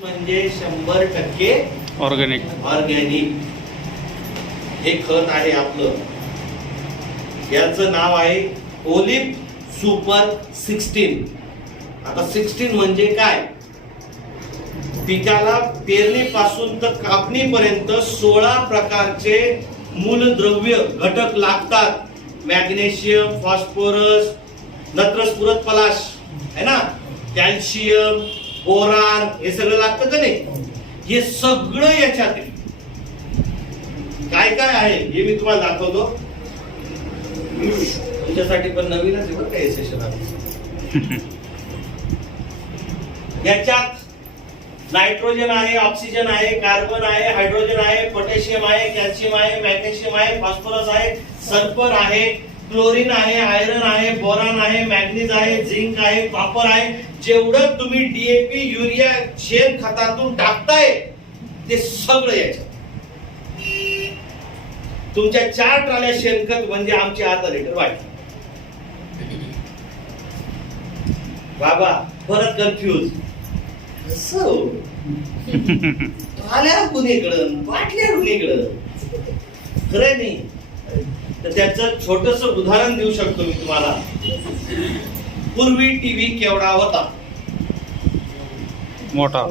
म्हणजे 100% ऑर्गॅनिक हे खत आहे आपलं. याचं नाव आहे ओलिप सुपर 16. आता 16 म्हणजे काय? पिकाला पेरणीपासून तर कापणीपर्यंत 16 प्रकारचे मूलद्रव्य घटक लागतात. मॅग्नेशियम, फॉस्फरस, नत्रस्फुरत पलाश है ना, कॅल्शियम, बोरान, हे सगळं लागतं का नाही? हे सगळं याच्यात आहे. काय काय आहे हे मी तुम्हाला दाखवतो. तुमच्यासाठी पण नवीनच आहे बरं का हे सेशन. याच्यात नायट्रोजन आहे, ऑक्सिजन आहे, कार्बन आहे, हायड्रोजन आहे, पोटॅशियम आहे, कॅल्शियम आहे, मॅग्नेशियम आहे, फॉस्फरस आहे, सल्फर आहे, क्लोरीन आहे, आयरन आहे, बोरॉन आहे, मॅग्नीज आहे, झिंक आहे, कॉपर आहे. जेवढं तुम्ही डीएपी, युरिया, शेण खतातून टाकताय ते सगळं याच्यात. तुमच्या 4 ट्रॉल्या शेणखत म्हणजे आमची अर्धा लिटर वाटली. बाबा परत कन्फ्यूज कसं? ट्रॉल्या कुणीकडं, बाटल्या कुणीकडं? खरं नाही. तर त्याचं छोटस उदाहरण देऊ शकतो मी तुम्हाला. पूर्वी टीव्ही केवढा होता? मोठा.